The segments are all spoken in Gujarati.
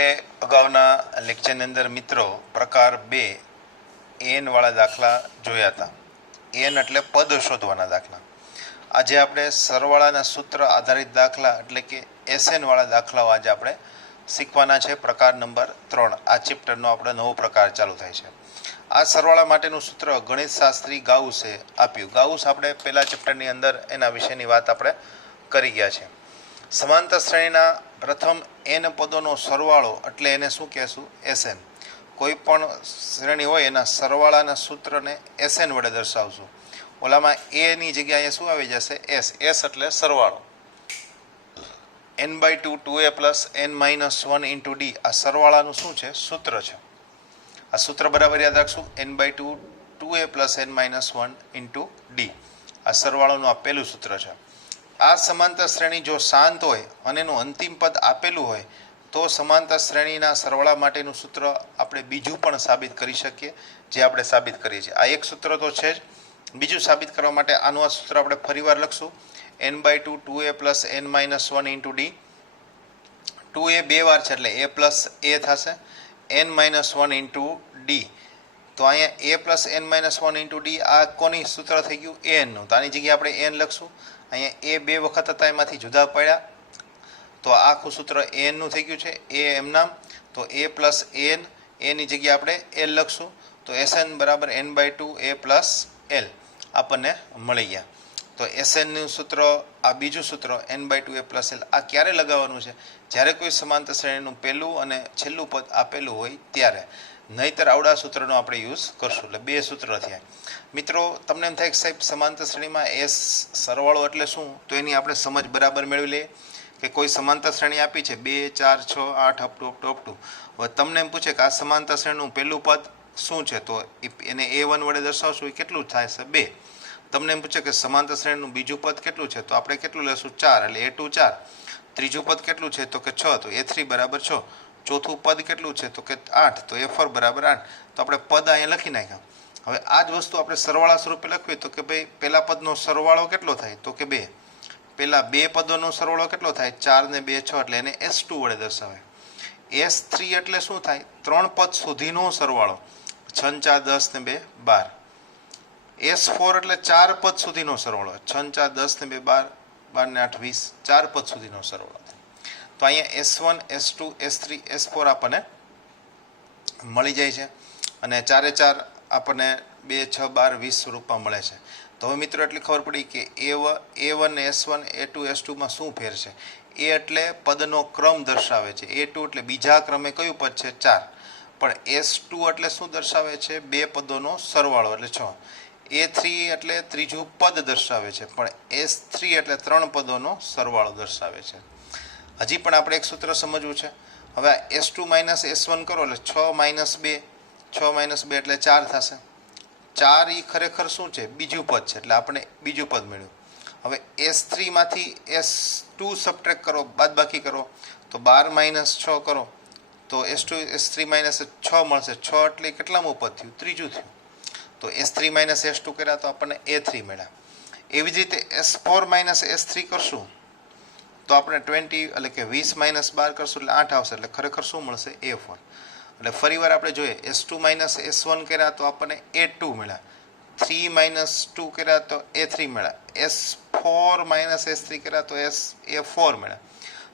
આપણે અગાઉના લેક્ચરની અંદર મિત્રો પ્રકાર 2 એન વાળા દાખલા જોયા હતા. એન એટલે પદ શોધવાના દાખલા. આજે આપણે સરવાળાના સૂત્ર આધારિત દાખલા એટલે કે એસએન વાળા દાખલાઓ આજે આપણે શીખવાના છે. પ્રકાર નંબર 3 આ ચેપ્ટરનો આપણે નવો પ્રકાર ચાલુ થાય છે. આ સરવાળા માટેનું સૂત્ર ગણિત શાસ્ત્રી ગાઉસે આપ્યું. ગાઉસ આપણે પહેલા ચેપ્ટરની અંદર એના વિશેની વાત આપણે કરી ગયા છે. સમાંતર શ્રેણીના પ્રથમ એન પદોનો સરવાળો એટલે એને શું કહેશું? એસએન. કોઈ પણ શ્રેણી હોય એના સરવાળાના સૂત્રને એસએન વડે દર્શાવશું. ઓલામાં એની જગ્યાએ શું આવી જશે? એસ. એસ એટલે સરવાળો. n/2 2a plus n-1 into D આ સરવાળાનું શું છે? સૂત્ર છે. આ સૂત્ર બરાબર યાદ રાખશું. n/2 2a plus n-1 into D આ સરવાળાનું આ પહેલું સૂત્ર છે. આ સમાંતર શ્રેણી જો શાંત હોય અને એનું અંતિમ પદ આપેલું હોય તો સમાંતર શ્રેણીના સરવાળા માટેનું સૂત્ર આપણે બીજું પણ સાબિત કરી શકીએ, જે આપણે સાબિત કરીએ છીએ. આ એક સૂત્ર તો છે જ. બીજું સાબિત કરવા માટે આનું આ સૂત્ર આપણે ફરીવાર લખશું. n/2 2a plus n-1 into D. 2a બે વાર છે એટલે a પ્લસ a થશે. n-1 ઇન્ટુ ડી તો અહીંયા a plus n-1 into D આ કોની સૂત્ર થઈ ગયું? એનનું. તો આની જગ્યાએ આપણે એન લખશું. અહીંયા એ બે વખત હતા એમાંથી જુદા પડ્યા તો આ આખું સૂત્ર એનનું થઈ ગયું છે. એ એમ નામ તો a પ્લસ એન, એની જગ્યાએ આપણે એલ લખશું. તો એસએન બરાબર n/2 a પ્લસ એલ આપણને મળી ગયા. તો એસએનનું સૂત્ર આ બીજું સૂત્ર n/2 a પ્લસ એલ આ ક્યારે લગાવવાનું છે? જ્યારે કોઈ સમાંતર શ્રેણીનું પહેલું અને છેલ્લું પદ આપેલું હોય ત્યારે. નહીતર આવડા સૂત્રનો આપણે યુઝ કરશું. એટલે બે સૂત્ર થયા. મિત્રો તમને એમ થાય કે સાહેબ સમાંતર શ્રેણીમાં એસ સરવાળો એટલે શું? તો એની આપણે સમજ બરાબર મેળવી લઈએ કે કોઈ સમાંતર શ્રેણી આપી છે 2 4 6 8 અપ ટુ. હવે તમને એમ પૂછે કે આ સમાંતર શ્રેણીનું પહેલું પદ શું છે? તો એને a1 વડે દર્શાવશું. એ કેટલું થાય છે? 2. તમને એમ પૂછે કે સમાંતર શ્રેણીનું બીજું પદ કેટલું છે? તો આપણે કેટલું લેશું? 4 એટલે a2 4. ત્રીજું પદ કેટલું છે? તો કે 6 તો a3 બરાબર 6. ચોથું પદ કેટલું છે? તો કે 8 તો a4 બરાબર 8. તો આપણે પદ અહીંયા લખી નાખ્યા. હવે આ જ વસ્તુ આપણે સરવાળા સ્વરૂપે લખવી તો કે ભાઈ પહેલા પદનો સરવાળો કેટલો થાય? તો કે 2. પહેલા બે પદોનો સરવાળો કેટલો થાય? 4 ને 2 6 એટલે એને s2 વડે દર્શાવાય. s3 એટલે શું થાય? 3 પદ સુધીનો સરવાળો. 6 4 10 ને 2 12. s4 એટલે 4 પદ સુધીનો સરવાળો. 6 4 10 ને 2 12 12 ને 8 20 4 પદ સુધીનો સરવાળો. તો અહીંયા s1 s2 s3 s4 આપણને મળી જાય છે અને 4 4 આપણને 2 6 12 20 સ્વરૂપમાં મળે છે. તો હવે મિત્રો એટલી ખબર પડી કે a1 s1 a2 s2માં શું ફેર છે. એ એટલે પદનો ક્રમ દર્શાવે છે. a2 એટલે બીજા ક્રમે કયું પદ છે? 4. પણ s2 એટલે શું દર્શાવે છે? બે પદોનો સરવાળો એટલે 6. a3 એટલે ત્રીજું પદ દર્શાવે છે પણ s3 એટલે 3 પદોનો સરવાળો દર્શાવે છે. હજી પણ આપણે એક સૂત્ર સમજવું છે. હવે s2 માઇનસ s1 કરો એટલે 6 માઇનસ 2 6 માઇનસ 2 એટલે 4 થશે. 4 એ ખરેખર શું છે? બીજું પદ છે એટલે આપણે બીજું પદ મેળવ્યું. હવે s3 માંથી s2 સબટ્રેક્ટ કરો, બાદબાકી કરો તો 12 માઇનસ 6 કરો તો s2 s3 માઇનસ 6 મળશે. 6 એટલે કેટલામું પદ થયું? ત્રીજું થયું. તો s3 માઇનસ s2 કર્યા તો આપણને a3 મળ્યા. એવી જ રીતે s4 માઇનસ s3 કરશું તો આપણે 20 એટલે કે 20 માઇનસ 12 કરશું એટલે 8 આવશે. એટલે ખરેખર શું મળશે? a4. એટલે ફરીવાર આપણે જોઈએ s2 માઇનસ s1 કર્યા તો આપણને a2 મળ્યા. 3 માઇનસ 2 કર્યા તો a3 મળ્યા. s4 માઇનસ s3 કર્યા તો a4 મળ્યા.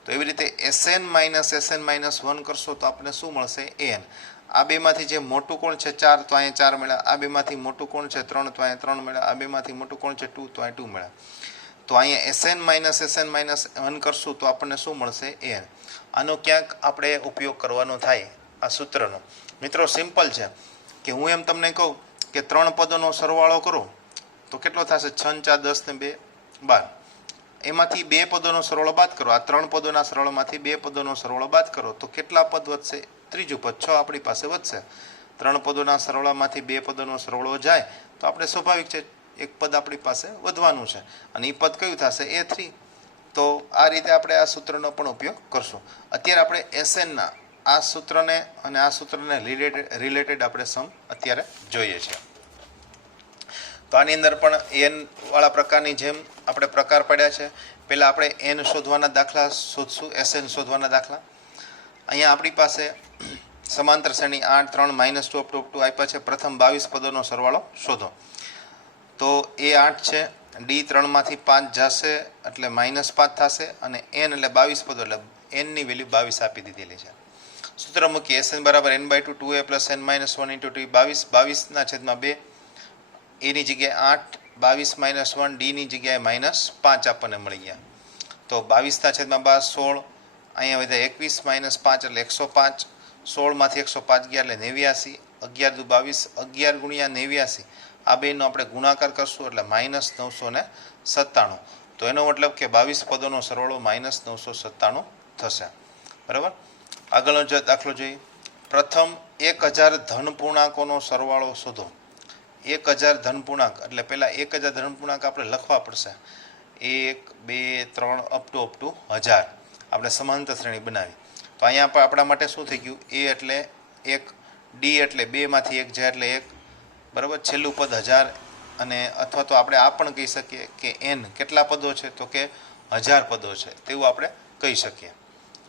તો એવી રીતે sn માઇનસ sn માઇનસ 1 કરશો તો આપણને શું મળશે? an. આ બેમાંથી જે મોટું કોણ છે 4 તો અહીંયા 4 મળ્યા. આ બેમાંથી મોટું કોણ છે 3 તો અહીંયા 3 મળ્યા. આ બેમાંથી મોટું કોણ છે 2 તો અહીંયા 2 મળ્યા. તો અહીંયા sn માઇનસ 1 કરશું તો આપણને શું મળશે? an. આનો ક્યાંક આપણે ઉપયોગ કરવાનો થાય આ સૂત્રનો. મિત્રો સિમ્પલ છે કે હું એમ તમને કહું કે 3 પદોનો સરવાળો કરો તો કેટલો થશે? 6 4 10 ને 2 12. એમાંથી બે પદોનો સરવાળો બાદ કરો. આ 3 પદોના સરવાળામાંથી બે પદોનો સરવાળો બાદ કરો તો કેટલા પદ વધશે? ત્રીજું પદ 6 આપણી પાસે વધશે. 3 પદોના સરવાળામાંથી બે પદોનો સરવાળો જાય તો આપણે સ્વાભાવિક છે એક પદ આપણી પાસે વધવાનું છે અને એ પદ કયું થશે? a3. તો આ રીતે આપણે આ સૂત્રનો પણ ઉપયોગ કરશું. અત્યારે આપણે SNના આ સૂત્રને અને આ સૂત્રને રિલેટેડ આપણે સમ અત્યારે જોઈએ છીએ. તો આની અંદર પણ એન વાળા પ્રકારની જેમ આપણે પ્રકાર પડ્યા છે. પહેલાં આપણે એન શોધવાના દાખલા શોધશું, SN શોધવાના દાખલા. અહીંયા આપણી પાસે સમાંતર શ્રેણી 8 3 -2 અપ ટુ આપ્યા છે. પ્રથમ 22 પદોનો સરવાળો શોધો. તો એ 8 છે, ડી 3માંથી 5 જશે એટલે -5 થશે, અને એન એટલે 22 પદો એટલે એનની વેલ્યુ 22 આપી દીધેલી છે. સૂત્ર મૂકીએ SN બરાબર n/2 2a + n - 1 × t 22/2 એની જગ્યાએ 8 22 - 1 ડીની જગ્યાએ -5 આપણને મળી ગયા. તો 22/12 16, અહીંયા વધ્યા 21 - 5 એટલે 105, 16માંથી 105 ગયા એટલે 89, 11 દુ 22, 11 ગુણ્યા 89 આ બેનો આપણે ગુણાકાર કરશું એટલે -997. તો એનો મતલબ કે 22 પદોનો સરવાળો -997 થશે. બરાબર. આગળનો દાખલો જોઈએ. પ્રથમ 1000 ધન પૂર્ણાંકોનો સરવાળો શોધો. 1000 ધન પૂર્ણાંક એટલે પહેલાં 1000 ધન પૂર્ણાંક આપણે લખવા પડશે. 1 2 3 અપ ટુ 1000 આપણે સમાંતર શ્રેણી બનાવી. તો અહીંયા આપણા માટે શું થઈ ગયું? એ એટલે 1, ડી એટલે 2માંથી 1 જાય એટલે 1, બરાબર. છેલ્લું પદ 1000, અને અથવા તો આપણે આ પણ કહી શકીએ કે એન કેટલા પદો છે? તો કે 1000 પદો છે, તેવું આપણે કહી શકીએ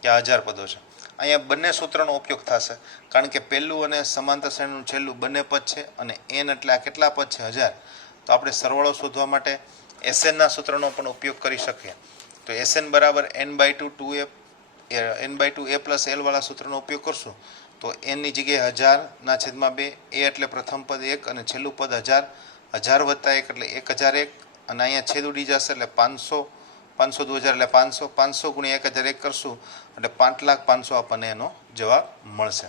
કે આ 1000 પદો છે. અહીંયા બંને સૂત્રનો ઉપયોગ થશે, કારણ કે પહેલું અને સમાંતર શ્રેણીનું છેલ્લું બંને પદ છે, અને એન એટલે આ કેટલા પદ છે? 1000. તો આપણે સરવાળો શોધવા માટે SNના સૂત્રનો પણ ઉપયોગ કરી શકીએ. તો SN બરાબર n/2 n/2a + l વાળા સૂત્રનો ઉપયોગ કરશું. તો એનની જગ્યાએ 1000/2, એ એટલે પ્રથમ પદ 1 અને છેલ્લું પદ 1000, 1000 + 1 એટલે 1001, અને અહીંયા છેદ ઉડી જશે એટલે 500, 500 દુ 1000 એટલે 500, 500 ગુણ્યા 1001 કરશું એટલે 5,05,000 આપણને એનો જવાબ મળશે.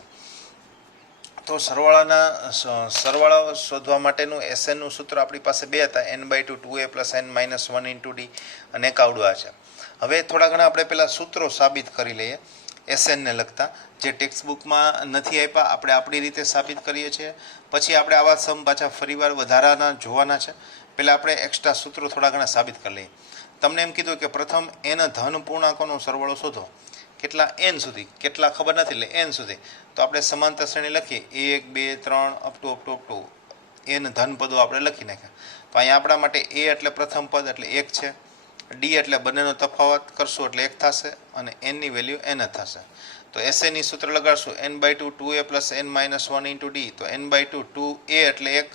તો સરવાળા શોધવા માટેનું SNનું સૂત્ર આપણી પાસે બે હતા, n/2 2a + n - 1 × d, અને એક આવડું આ છે. હવે થોડા ઘણા આપણે પહેલાં સૂત્રો સાબિત કરી લઈએ SNને લગતા, જે ટેક્સ્ટ બુકમાં નથી આપ્યા, આપણે આપણી રીતે સાબિત કરીએ છીએ. પછી આપણે આવા સમ પાછા ફરીવાર વધારાના જોવાના છે. પહેલાં આપણે એક્સ્ટ્રા સૂત્રો થોડા ઘણા સાબિત કરી લઈએ. તમને એમ કીધું કે પ્રથમ n ધન પૂર્ણાંકોનો સરવાળો શોધો. કેટલા? n સુધી. કેટલા ખબર નથી એટલે n સુધી. તો આપણે સમાંતર શ્રેણી લખીએ 1 2 3 અપ ટુ n ધન પદો આપણે લખી નાખ્યા. તો અહીંયા આપણા માટે a એટલે પ્રથમ પદ એટલે 1 છે, ડી એટલે બંનેનો તફાવત કરશું એટલે 1 થશે, અને એનની વેલ્યુ n જ થશે. તો SNની સૂત્ર લગાડશું n/2 2a + n - 1 × d. તો n/2 2a એટલે 1,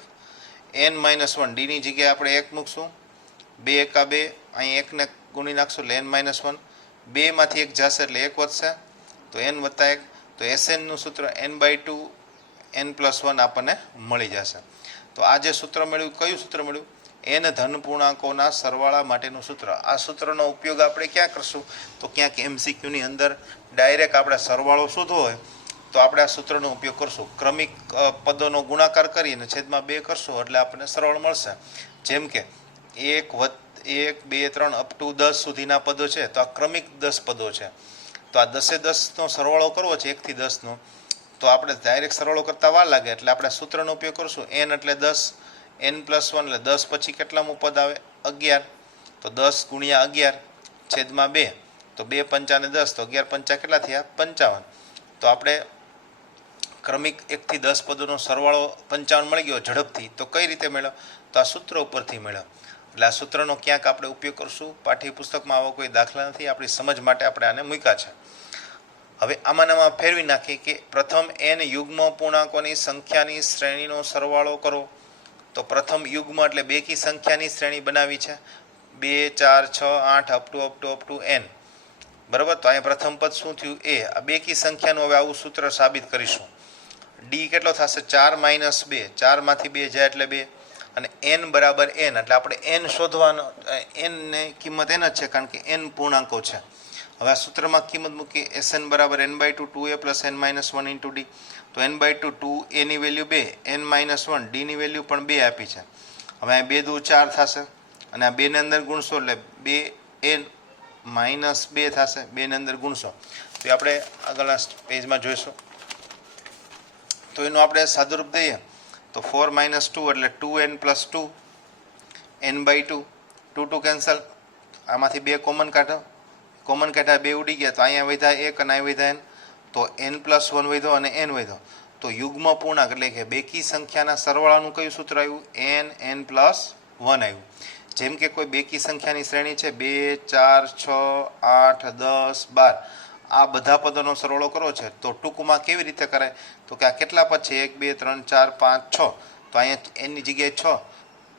n - 1 ડીની જગ્યાએ આપણે 1 મૂકશું, 2 એકા 2, અહીં 1ને ગુણી નાખશું એટલે n - 1, 2માંથી 1 જશે એટલે 1 વધશે, તો n + 1. તો SNનું સૂત્ર n/2 n + 1 આપણને મળી જશે. તો આ જે સૂત્ર મળ્યું, કયું સૂત્ર મળ્યું? n ધન પૂર્ણાંકોના સરવાળા માટેનું સૂત્ર. આ સૂત્રનો ઉપયોગ આપણે ક્યાં કરશું? તો ક્યાંક MCQની અંદર ડાયરેક્ટ આપણે સરવાળો શોધવો હોય તો આપણે આ સૂત્રનો ઉપયોગ કરશું. ક્રમિક પદોનો ગુણાકાર કરીને છેદમાં 2 કરશું એટલે આપણને સરવાળો મળશે. જેમ કે 1 2 3 અપ ટુ 10 સુધીના પદો છે, તો આ ક્રમિક 10 પદો છે. તો આ 10એ 10નો સરવાળો કરવો છે, 1 થી 10નો, તો આપણે ડાયરેક્ટ સરવાળો કરતાં વાર લાગે, એટલે આપણે સૂત્રનો ઉપયોગ કરશું. n એટલે 10, n + 1 એટલે 10 પછી કેટલામું પદ આવે? 11. તો 10 ગુણ્યા 11 છેદમાં 2, તો 2 પંચા ને 10, તો 11 પંચા કેટલા થયા? 55. તો આપણે ક્રમિક 1 થી 10 પદોનો સરવાળો 55 મળી ગયો ઝડપથી. તો કઈ રીતે મેળવ્યો? તો આ સૂત્ર ઉપરથી મેળવ્યો. એટલે આ સૂત્રનો ક્યાંક આપણે ઉપયોગ કરશું. પાઠ્યપુસ્તકમાં આવો કોઈ દાખલા નથી, આપણી સમજ માટે આપણે આને મૂક્યા છે. હવે આમાં ફેરવી નાખીએ કે પ્રથમ n યુગ્મ પૂર્ણાંકોની સંખ્યાની શ્રેણીનો સરવાળો કરો. તો પ્રથમ યુગ્મ એટલે બેકી સંખ્યાની શ્રેણી બનાવી છે, 2 4 6 8 અપ ટુ n. બરાબર. તો અહીંયા પ્રથમ પદ શું થયું? a. આ બેકી સંખ્યાનું હવે આવું સૂત્ર સાબિત કરીશું. ડી કેટલો થશે? 4 - 2, 4માંથી 2 જાય એટલે 2, અને n બરાબર n એટલે આપણે n શોધવાનો, n ની કિંમત n જ છે કારણ કે n પૂર્ણાંકો છે. હવે આ સૂત્રમાં કિંમત મૂકી. SN બરાબર n/2 2a + n - 1 × d. તો n/2 2a ની વેલ્યુ 2, n - 1 d ની વેલ્યુ પણ 2 આપી છે. હવે આ 2 દુ 4 થશે, અને આ 2 ને અંદર ગુણશો એટલે 2n - 2 થશે, 2 ને અંદર ગુણશો. તો આપણે આગળના પેજમાં જોઈશું. તો એનું આપણે સાદુરૂપ દઈએ તો 4 - 2 એટલે 2n + 2, n/2, 2 2 કેન્સલ, આમાંથી 2 કોમન કાઢો, કોમન કાઢ્યા 2 ઉડી ગયા, તો અહીંયા વધ્યા 1 અને અહીં વધ્યા n, તો n + 1 વધ્યો અને n વધ્યો. તો યુગ્મ પૂર્ણાંક એટલે કે બેકી સંખ્યાના સરવાળાનું કયું સૂત્ર આવ્યું? n + 1 આવ્યું. જેમ કે કોઈ બેકી સંખ્યાની શ્રેણી છે 2 4 6 8 10 12, આ બધા પદોનો સરવાળો કરવો છે તો ટૂંકમાં કેવી રીતે કરાય તો કે આ કેટલા પદ છે 1 2 3 4 5 6 તો અહીંયા એની જગ્યાએ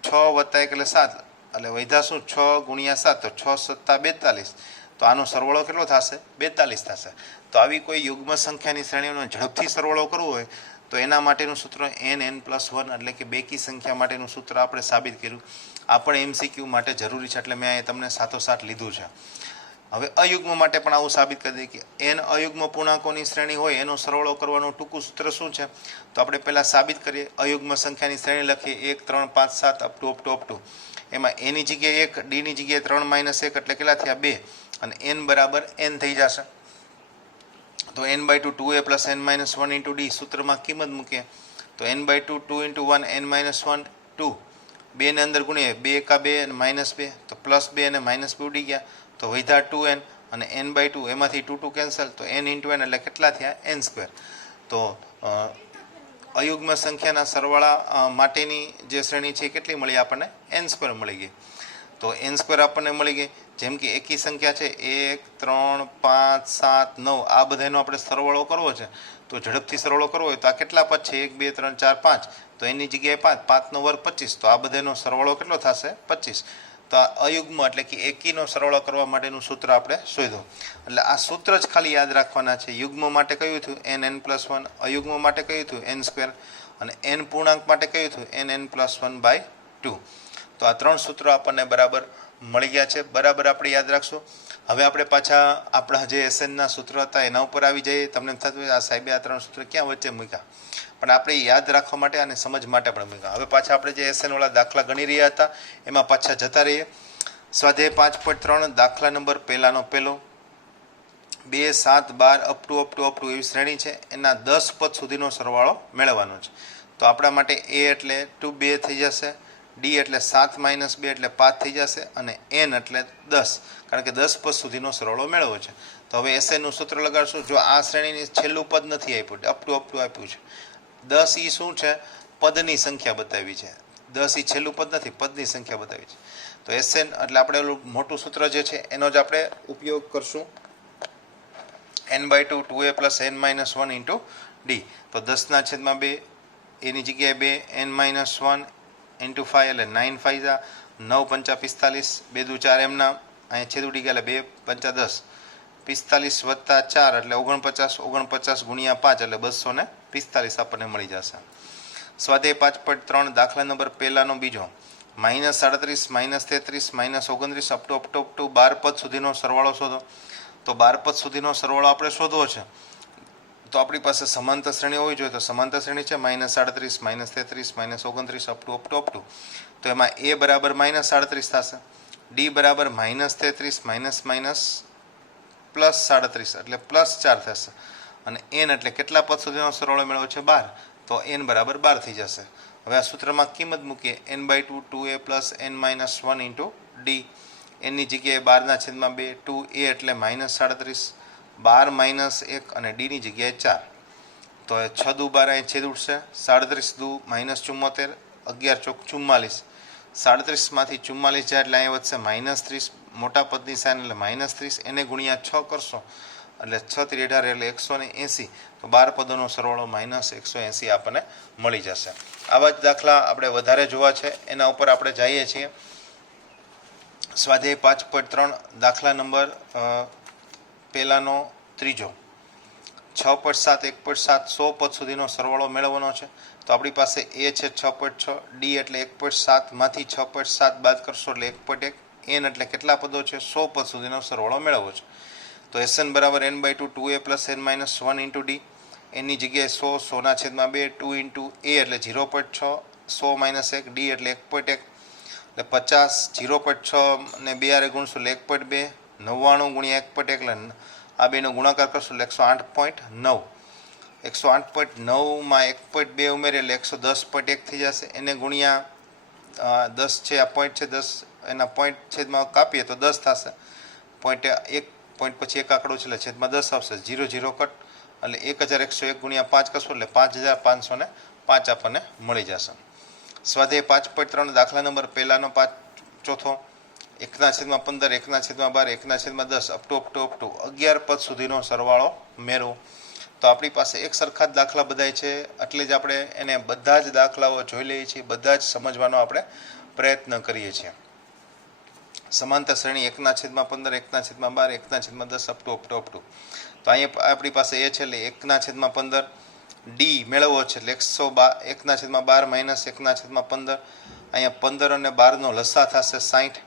6 વત્તા 1 એટલે 7 એટલે વધ્યા શું 6 ગુણ્યા 7 તો 6 સત્તા 42 તો આનો સરવાળો કેટલો થશે 42 થશે. તો આવી કોઈ યુગ્મ સંખ્યાની શ્રેણીઓનો ઝડપથી સરવાળો કરવો હોય તો એના માટેનું સૂત્ર n+1 એટલે કે બેકી સંખ્યા માટેનું સૂત્ર આપણે સાબિત કર્યું. આ પણ એમસીક્યુ માટે જરૂરી છે એટલે મેં અહીંયા તમને સાથોસાથ લીધું છે. હવે અયુગ્મ માટે પણ આવું સાબિત કરી દઈએ કે n અયુગ્મ પૂર્ણાંકોની શ્રેણી હોય એનો સરવાળો કરવાનું ટૂંકું સૂત્ર શું છે તો આપણે પહેલાં સાબિત કરીએ. અયુગ્મ સંખ્યાની શ્રેણી લખીએ 1 3 5 7 અપ ટુ એમાં એની જગ્યાએ 1 ડીની જગ્યાએ 3 - 1 એટલે કેટલા થયા 2 અને n બરાબર n થઈ જશે. તો n/2 2a + n-1 × d સૂત્રમાં કિંમત મૂકીએ તો n/2 2 × 1 n-1 2 2 ને અંદર ગુણીએ 2 × 2 અને -2 તો +2 અને -2 ઉડી ગયા તો વધ્યા 2n અને n/2 એમાંથી 2 કેન્સલ તો n × n એટલે કેટલા થયા n². તો અયુગ્મ સંખ્યાના સરવાળા માટેની જે શ્રેણી છે કેટલી મળી આપણને n² મળી ગઈ. તો n² આપણને મળી ગઈ. જેમ કે એકી સંખ્યા છે 1 3 5 7 9 આ બધાનો આપણે સરવાળો કરવો છે તો ઝડપથી સરવાળો કરવો હોય તો આ કેટલા પદ છે 1 2 3 4 5 તો એની જગ્યાએ 5 5 નો વર્ગ 25 તો આ બધાનો સરવાળો કેટલો થશે 25. તો આ અયુગ્મ એટલે કે એકીનો સરવાળો કરવા માટેનું સૂત્ર આપણે શોધ્યું. એટલે આ સૂત્ર જ ખાલી યાદ રાખવાના છે. યુગ્મ માટે કયું થયું n+1, અયુગ્મ માટે કયું થયું n² અને n પૂર્ણાંક માટે કયું થયું n+1/2. તો આ ત્રણ સૂત્રો આપણને બરાબર મળી ગયા છે. બરાબર આપણે યાદ રાખશું. હવે આપણે પાછા આપણા જે એસએનના સૂત્ર હતા એના ઉપર આવી જઈએ. તમને એમ થતું આ સાહેબે આ ત્રણ સૂત્ર ક્યાં વચ્ચે મૂક્યા, પણ આપણે યાદ રાખવા માટે અને સમજ માટે આપણે મૂક્યા. હવે પાછા આપણે જે એસએન વાળા દાખલા ગણી રહ્યા હતા એમાં પાછા જતા રહીએ. સ્વાધ્યાય 5.3 દાખલા નંબર પહેલાનો પહેલો 2 7 12 અપ ટુ એવી શ્રેણી છે. એના 10 પદ સુધીનો સરવાળો મેળવવાનો છે. તો આપણા માટે a એટલે 2 થઈ જશે, ડી એટલે 7 - 2 એટલે 5 થઈ જશે અને n એટલે 10 કારણ કે 10 પદ સુધીનો સરવાળો મેળવવો છે. તો હવે એસએનનું સૂત્ર લગાડશું. જો આ શ્રેણીની છેલ્લું પદ નથી આપ્યું, અપ ટુ આપ્યું છે. 10 એ શું છે પદની સંખ્યા બતાવી છે. 10 એ છેલ્લું પદ નથી, પદની સંખ્યા બતાવી છે. તો એસએન એટલે આપણે ઓલું મોટું સૂત્ર જે છે એનો જ આપણે ઉપયોગ કરશું. n/2 2a + n-1 × d. તો 10/2 એની જગ્યાએ 2 n-1 × 5 એટલે 9 5 જા 9 5 45 2 દુ 4 એમના અહીંયા છેદ ઉડી ગયા એટલે 2 5 10 45 વત્તા 4 એટલે 49 49 ગુણ્યા 5 એટલે 245 આપણને મળી જશે. સ્વાધ્યાય 5.3 દાખલા નંબર પહેલાનો બીજો -37 -33 -29 અપ ટુ 12 પદ સુધીનો સરવાળો શોધો. તો 12 પદ સુધીનો સરવાળો આપણે શોધવો છે તો આપણી પાસે સમાંતર શ્રેણી હોવી જોઈએ. તો સમાંતર શ્રેણી છે -37 -33 -29 અપ ટુ તો એમાં a બરાબર -37 થશે, d બરાબર -33 +37 એટલે +4 થશે અને n એટલે કેટલા પદ સુધીનો સરવાળો મેળવ્યો છે 12 તો n બરાબર 12 થઈ જશે. હવે આ સૂત્રમાં કિંમત મૂકીએ n/2 2a + n-1 × d. એની જગ્યાએ 12/2 2a એટલે -37 12 - 1 અને d ની જગ્યાએ 4 તો 6 દુ 12 અહીં છેદ ઉડશે 37 દુ -74 11 ચોક 44 37 માંથી 44 જાય એટલે અહીંયા વધશે -30 મોટા પદની સાઇન એટલે -30 એને ગુણ્યા 6 કરશો એટલે 6 × 18 એટલે 180 તો 12 પદોનો સરવાળો -180 આપણને મળી જશે. આવા જ દાખલા આપણે વધારે જોવા છે એના ઉપર આપણે જઈએ છીએ. સ્વાધ્યાય 5.3 દાખલા નંબર પહેલાનો ત્રીજો 6.7 1.7 100 પદ સુધીનો સરવાળો મેળવવાનો છે. તો આપણી પાસે a છે 6.6, d એટલે 1.7 માંથી 6.7 બાદ કરશો એટલે 1.1, n એટલે કેટલા પદો છે 100 પદ સુધીનો સરવાળો મેળવવો છે. તો SN બરાબર n/2 2a + n-1 × d. એની જગ્યાએ 100 100/2 2 × a એટલે 0.6 100 - 1 d એટલે 1.1 એટલે 50 0.6 ને 2 હારે ગુણશું એટલે 1.2 99 ગુણ્યા 1.1 એટલે આ બેનો ગુણાકાર કરશું એટલે 108.9 108.9 માં 1.2 ઉમેરે એટલે 110.1 થઈ જશે. એને ગુણ્યા 10 છે આ પોઈન્ટ છે 10 એના પોઈન્ટ છેદમાં કાપીએ તો 10 થશે. પોઈન્ટ 1 પોઈન્ટ પછી એક આંકડો છે એટલે છેદમાં 10 આવશે 0 0 કટ એટલે 1101 ગુણ્યા 5 કરશું એટલે 5505 આપણને મળી જશે. સ્વાધ્યાય 5.3 દાખલા નંબર પહેલાનો ચોથો 1/15, 1/12, 1/10 અપ ટુ 11 પદ સુધીનો સરવાળો મેળવો. તો આપણી પાસે એક સરખા જ દાખલા બધાય છે, એટલે જ આપણે એને બધા જ દાખલાઓ જોઈ લઈએ છીએ, બધા જ સમજવાનો આપણે પ્રયત્ન કરીએ છીએ. સમાંતર શ્રેણી 1/15, 1/12, 1/10 અપ ટુ. તો અહીંયા આપણી પાસે એ છે એટલે 1/15 ડી મેળવવો છે એટલે 1/12 માઇનસ 1/15. અહીંયા 15 અને 12નો લસા થશે 60.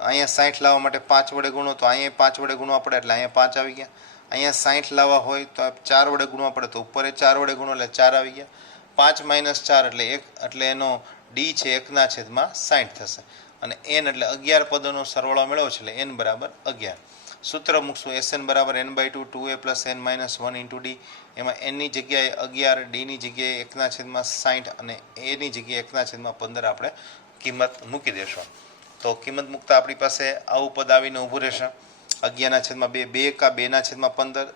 અહીંયા 60 લાવવા માટે 5 વડે ગુણો, તો અહીંયા 5 વડે ગુણવા પડે એટલે અહીંયા 5 આવી ગયા. અહીંયા 60 લાવવા હોય તો 4 વડે ગુણવા પડે તો ઉપર 4 વડે ગુણો એટલે 4 આવી ગયા. 5 માઇનસ 4 એટલે 1, એટલે એનો ડી છે 1/60 થશે. અને n એટલે 11 પદોનો સરવાળો મેળવ્યો છે એટલે n બરાબર 11. સૂત્ર મૂકશું Sn બરાબર n/2 2a plus n minus 1 into D. એમાં nની જગ્યાએ 11, ડીની જગ્યાએ 1/60 અને એની જગ્યાએ 1/15 આપણે કિંમત મૂકી દેશું. તો કિંમત મૂકતા આપણી પાસે આવું પદ આવીને ઊભું રહેશે. 11/2, 2 કા 2/15,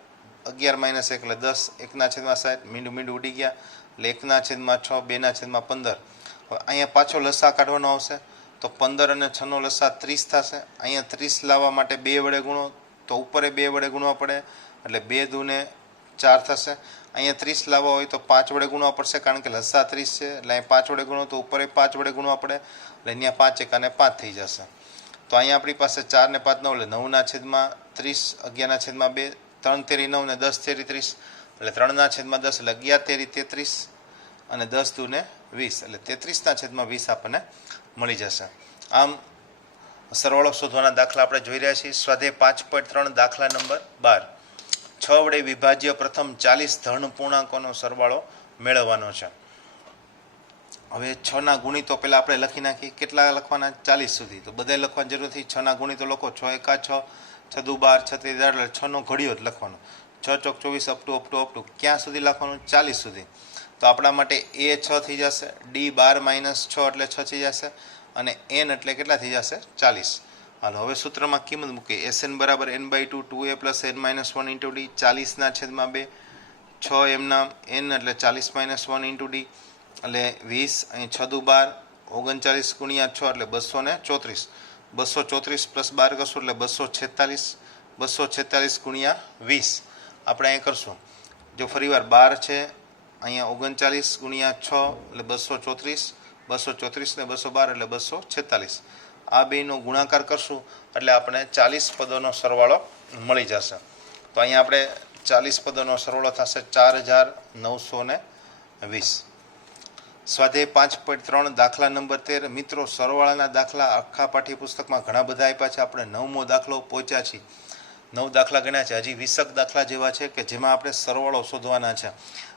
11 માઇનસ 1 એટલે 10, 1/60, મીંડું ઉડી ગયા એટલે 1/6, 2/15. હવે અહીંયા પાછો લસા કાઢવાનો આવશે તો 15 અને 6નો લસા 30 થશે. અહીંયા 30 લાવવા માટે 2 વડે ગુણો તો ઉપરે 2 વડે ગુણવા પડે એટલે 2 દૂને 4 થશે. અહીંયા 30 લાવવા હોય તો 5 વડે ગુણવા પડશે કારણ કે લસા 30 છે એટલે અહીં 5 વડે ગુણો તો ઉપરે 5 વડે ગુણવા પડે એટલે અહીંયા 5 1 અને 5 થઈ જશે. તો અહીંયા આપણી પાસે 4 ને 5 9 એટલે 9/30, 11/2, 3 તેરી 9 ને 10 તેરી 30 એટલે 3/10 એટલે 11 તેરી 33 અને 10 દૂને 20 એટલે 33/20 આપણને મળી જશે. આમ સરવાળો શોધવાના દાખલા આપણે જોઈ રહ્યા છીએ. સ્વાધ્યાય 5.3 દાખલા નંબર 12. 6 વડે વિભાજ્ય પ્રથમ 40 ધન પૂર્ણાંકોનો સરવાળો મેળવવાનો છે. હવે 6ના ગુણિતો પહેલાં આપણે લખી નાખીએ. કેટલા લખવાના? 40 સુધી. તો બધાય લખવાની જરૂર નથી. 6ના ગુણિતો લખો. 6 એકા 6, 6 દુ 12, 6 તેરી 18 એટલે 6નો ઘડિયો જ લખવાનો. 6 ચોક 24 અપ ટુ ક્યાં સુધી લખવાનું? 40 સુધી. તો આપણા માટે એ 6 થઈ જશે, ડી 12 માઇનસ 6 એટલે 6 થઈ જશે અને n એટલે કેટલા થઈ જશે? 40. હાલો હવે સૂત્રમાં કિંમત મૂકીએ. Sn બરાબર n/2 2a plus n minus 1 into D. 40/2 6 એમના n એટલે 40 - 1 ઇન્ટુ ડી એટલે 20. અહીં 6 દુ 12, 39 ગુણ્યા 6 એટલે 234. 234 પ્લસ 12 કરશું એટલે 246. 246 ગુણ્યા 20 આપણે અહીં કરશું. જો ફરીવાર 12 છે, અહીંયા 39 ગુણ્યા 6 એટલે 234, 234 ને 212 એટલે 246. આ બેનો ગુણાકાર કરશું એટલે આપણે 40 પદોનો સરવાળો મળી જશે. તો અહીંયા આપણે 40 પદોનો સરવાળો થશે 4920. સ્વાધ્યાય 5.3 દાખલા નંબર 13. મિત્રો, સરવાળાના દાખલા આખા પાઠ્યપુસ્તકમાં ઘણા બધા આપ્યા છે. આપણે 9મો દાખલો પહોંચ્યા છીએ. 9 દાખલા ગણ્યા છે. હજી 20 દાખલા જેવા છે કે જેમાં આપણે સરવાળો શોધવાના છે.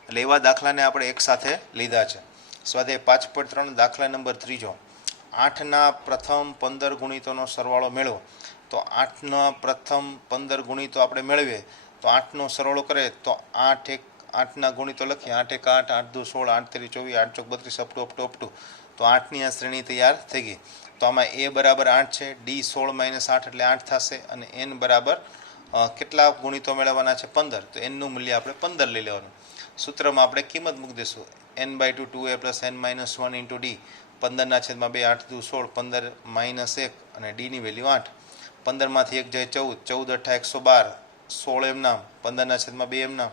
એટલે એવા દાખલાને આપણે એકસાથે લીધા છે. સ્વાધ્યાય 5.3 દાખલા નંબર 3. 8ના પ્રથમ 15 ગુણિતોનો સરવાળો મેળવો. તો 8ના પ્રથમ 15 ગુણિતો આપણે મેળવીએ તો 8નો સરવાળો કરે તો 8ના ગુણિતો લખીએ. 8 1 8, 8 2 16, 8 3 24, 8 4 32 અપ ટુ. તો 8ની આ શ્રેણી તૈયાર થઈ ગઈ. તો આમાં a બરાબર 8 છે, ડી 16 - 8 એટલે 8 થશે અને n બરાબર કેટલા ગુણિતો મેળવવાના છે? 15. તો nનું મૂલ્ય આપણે 15 લઈ લેવાનું. સૂત્રમાં આપણે કિંમત મૂકી દઈશું. n/2 2a plus n minus 1 into D. 15/2 8 દુ 16, 15 માઇનસ 1 અને ડીની વેલ્યુ 8. 15માંથી 1 જાય 14, 14 8 112, 16 એમના, 15/2 એમના.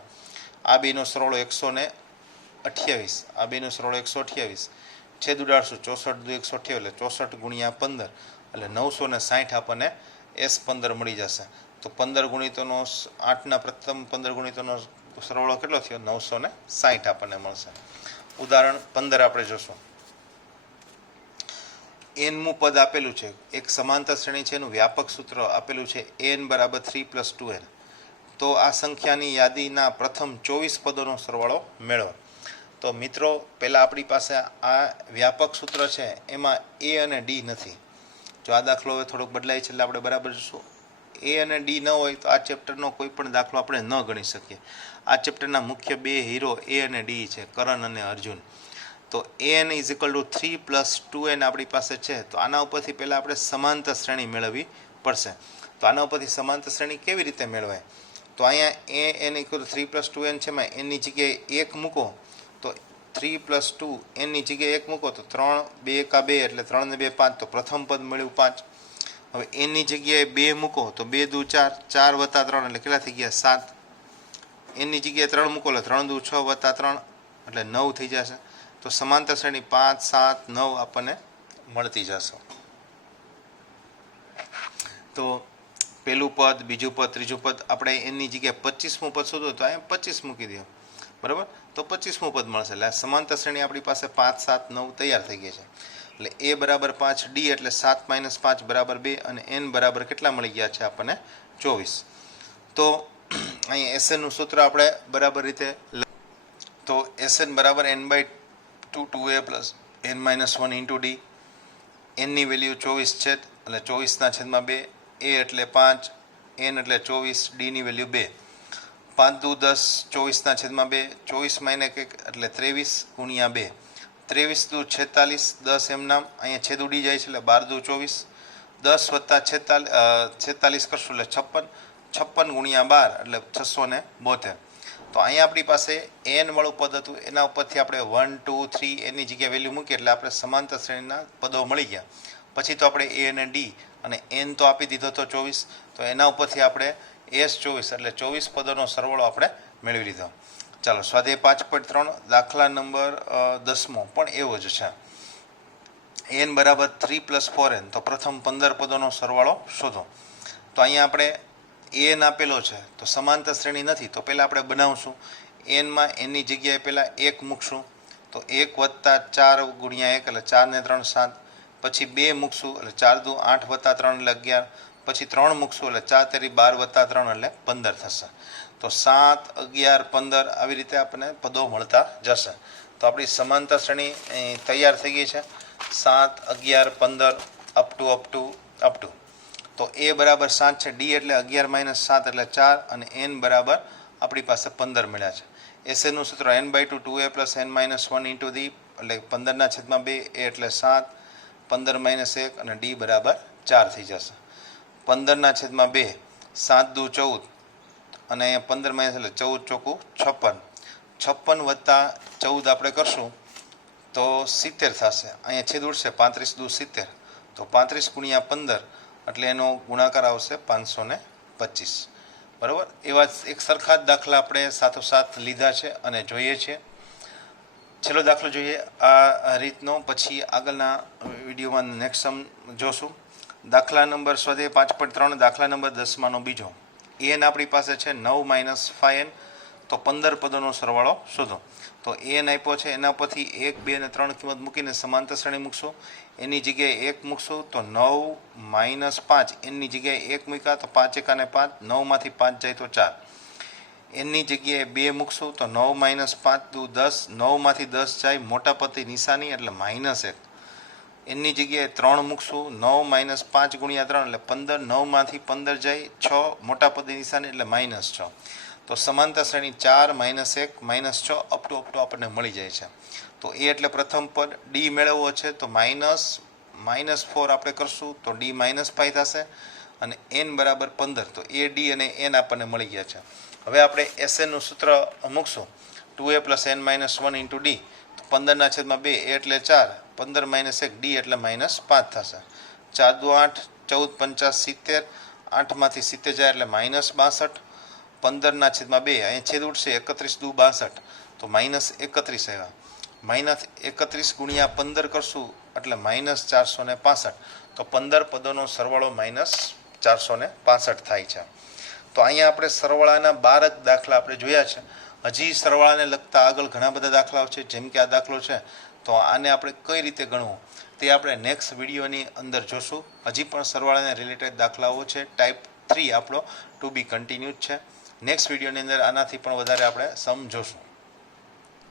આ બેનો સરવાળો 128. આ બેનો સરવાળો 128. છેદ ઉડાડશું 64 દુ 128 એટલે 64 ગુણ્યા 15 એટલે 960 આપણને S15 મળી જશે. તો 15 ગુણિતોનો 8ના પ્રથમ 15 ગુણિતોનો સરવાળો કેટલો થયો? 960 આપણને મળશે. ઉદાહરણ 15 આપણે જોશું. nમું પદ આપેલું છે. એક સમાંતર શ્રેણી છે. એનું વ્યાપક સૂત્ર આપેલું છે n બરાબર 3 + 2n. તો આ સંખ્યાની યાદીના પ્રથમ 24 પદોનો સરવાળો મેળવો. તો મિત્રો, પહેલાં આપણી પાસે આ વ્યાપક સૂત્ર છે એમાં a અને d નથી. જો આ દાખલો હવે થોડોક બદલાય છે એટલે આપણે બરાબર જોશું. a અને d ન હોય તો આ ચેપ્ટરનો કોઈ પણ દાખલો આપણે ન ગણી શકીએ. આ ચેપ્ટરના મુખ્ય બે હીરો a અને d છે, કરણ અને અર્જુન. તો an = 3 + 2n આપણી પાસે છે. તો આના ઉપરથી પહેલાં આપણે સમાંતર શ્રેણી મેળવવી પડશે. તો આના ઉપરથી સમાંતર શ્રેણી કેવી રીતે મેળવાય? તો અહીંયા an = 3 + 2n છે. એમાં nની જગ્યાએ 1 મૂકો તો 3 + 2 nની જગ્યાએ 1 મૂકો તો 3 2 એકા 2 એટલે 3 ને 2 5. તો પ્રથમ પદ મળ્યું 5. હવે એની જગ્યાએ 2 મૂકો તો 2 દુ 4, 4 વત્તા 3 એટલે કેટલા થઈ ગયા 7. એની જગ્યાએ 3 મૂકો એટલે 3 દુ 6 વત્તા 3 એટલે 9 થઈ જશે. તો સમાંતર શ્રેણી 5, 7, 9 આપણને મળતી જશે. તો પહેલું પદ, બીજું પદ, ત્રીજું પદ, આપણે એની જગ્યાએ 25મું પદ શોધો તો અહીંયા 25 મૂકી દો, બરાબર. તો 25મું પદ મળશે. એટલે સમાંતર શ્રેણી આપણી પાસે 5, 7, 9 તૈયાર થઈ ગઈ છે. એટલે a બરાબર 5, d એટલે 7 - 5 બરાબર 2 અને n બરાબર કેટલા મળી ગયા છે આપણને 24. તો અહીં SN નું સૂત્ર આપણે બરાબર રીતે, તો SN બરાબર n/2 2a + n - 1 × d. n ની વેલ્યુ 24 છે એટલે 24/2, a એટલે 5, n એટલે 24, d ની વેલ્યુ 2. 5 દુ 10, 24/2, 24 - 1 એટલે 23 × 2, 23 દુ 46, 10 એમ નામ, અહીંયા છેદ ઉડી જાય છે એટલે 12 દુ 24, 10 + 46 કરશું એટલે 56, 56 × 12 એટલે 672. તો અહીંયા આપણી પાસે n વાળું પદ હતું, એના ઉપરથી આપણે 1, 2, 3 એની જગ્યાએ વેલ્યુ મૂકી એટલે આપણે સમાંતર શ્રેણીના પદો મળી ગયા. પછી તો આપણે a અને d અને n તો આપી દીધો તો 24, તો એના ઉપરથી આપણે S24 એટલે 24 પદોનો સરવાળો આપણે મેળવી લીધો. ચાલો સ્વાધ્યાય 5.3 દાખલા નંબર 10મો પણ એવો જ છે. n બરાબર 3 + 4n, તો પ્રથમ 15 પદોનો સરવાળો શોધો. તો અહીંયા આપણે n આપેલો છે તો સમાંતર શ્રેણી નથી, તો પહેલાં આપણે બનાવશું. n માં n ની જગ્યાએ પહેલાં 1 મૂકશું, તો 1 + 4 × 1 એટલે 4 ને 3 7. પછી 2 મૂકશું એટલે 4 દુ 8 + 3 એટલે 11. પછી 3 મૂકશું એટલે 4 તેરી 12 + 3 એટલે 15 થશે. તો 7, 11, 15 આવી રીતે આપણને પદો મળતા જશે. તો આપણી સમાંતર શ્રેણી તૈયાર થઈ ગઈ છે. 7, 11, 15 અપ ટુ. તો a બરાબર 7 છે, d એટલે 11 - 7 એટલે 4 અને n બરાબર આપણી પાસે 15 મળ્યા છે. SN નું સૂત્ર n/2 2a + n - 1 × d એટલે 15/2, a એટલે 7, 15 - 1 અને d બરાબર 4 થઈ જશે. 15/2, 7 દુ 14 અને 15 - એટલે 14 ચોકું 56, 56 વત્તા 14 આપણે કરશું તો 70 થશે. અહીંયા છેદ ઉડશે 35 દુ 70, તો 35 × 15 એટલે એનો ગુણાકાર આવશે 525, બરાબર. એવા એક સરખા જ દાખલા આપણે સાથોસાથ લીધા છે અને જોઈએ છીએ. છેલ્લો દાખલો જોઈએ આ રીતનો, પછી આગળના વિડીયોમાં નેક્સ્ટ જોશું. દાખલા નંબર સ્વાધ્યાય 5.3 દાખલા નંબર 10માનો બીજો. n આપણી પાસે છે 9 - 5n, તો 15 પદોનો સરવાળો શોધો. તો n આપ્યો છે, એના પરથી 1, 2 અને 3 કિંમત મૂકીને સમાંતર શ્રેણી મૂકશું. એની જગ્યાએ 1 મૂકશું તો 9 - 5, એની જગ્યાએ 1 મૂક્યા તો 5 × 1 = 5, 9 માંથી 5 જાય તો 4. એની જગ્યાએ 2 મૂકશું તો 9 - 5 દુ 10, 9 માંથી 10 જાય, મોટા પદની નિશાની એટલે -1. એની જગ્યાએ 3 મૂકશું, 9 - 5 × 3 એટલે 15, 9 માંથી 15 જાય, 6 મોટા પદની નિશાની એટલે -6. તો સમાંતર શ્રેણી 4 - 1 - 6 અપ ટુ આપણને મળી જાય છે. તો a એટલે પ્રથમ પદ, d મેળવવો છે તો -4 આપણે કરશું તો d -5 થશે અને n બરાબર 15, તો a, d અને n આપણને મળી ગયા છે. હવે આપણે SN નું સૂત્ર મૂકશું 2a + n - 1 × d, તો 15/2, a એટલે 4, 15 - 1, d એટલે -5 થશે. 4 દુ 8, 14 × 5 70, 8 માંથી 70 જાય એટલે -62, 15/2 અહીંયા છેદ ઉડશે 31 દુ 62, તો -31 આવ્યા. -31 × 15 કરશું એટલે -465, તો 15 પદોનો સરવાળો -465 થાય છે. તો અહીંયા આપણે સરવાળાના 12 દાખલા આપણે જોયા છે. હજી સરવાળાને લગતા આગળ ઘણા બધા દાખલાઓ છે, જેમ કે આ દાખલો છે, તો આને આપણે કઈ રીતે ગણવું તે આપણે નેક્સ્ટ વિડીયોની અંદર જોશું. હજી પણ સરવાળાને રિલેટેડ દાખલાઓ છે. ટાઈપ 3 આપણો ટુ બી કન્ટિન્યુડ છે. નેક્સ્ટ વિડીયોની અંદર આનાથી પણ વધારે આપણે જોશું.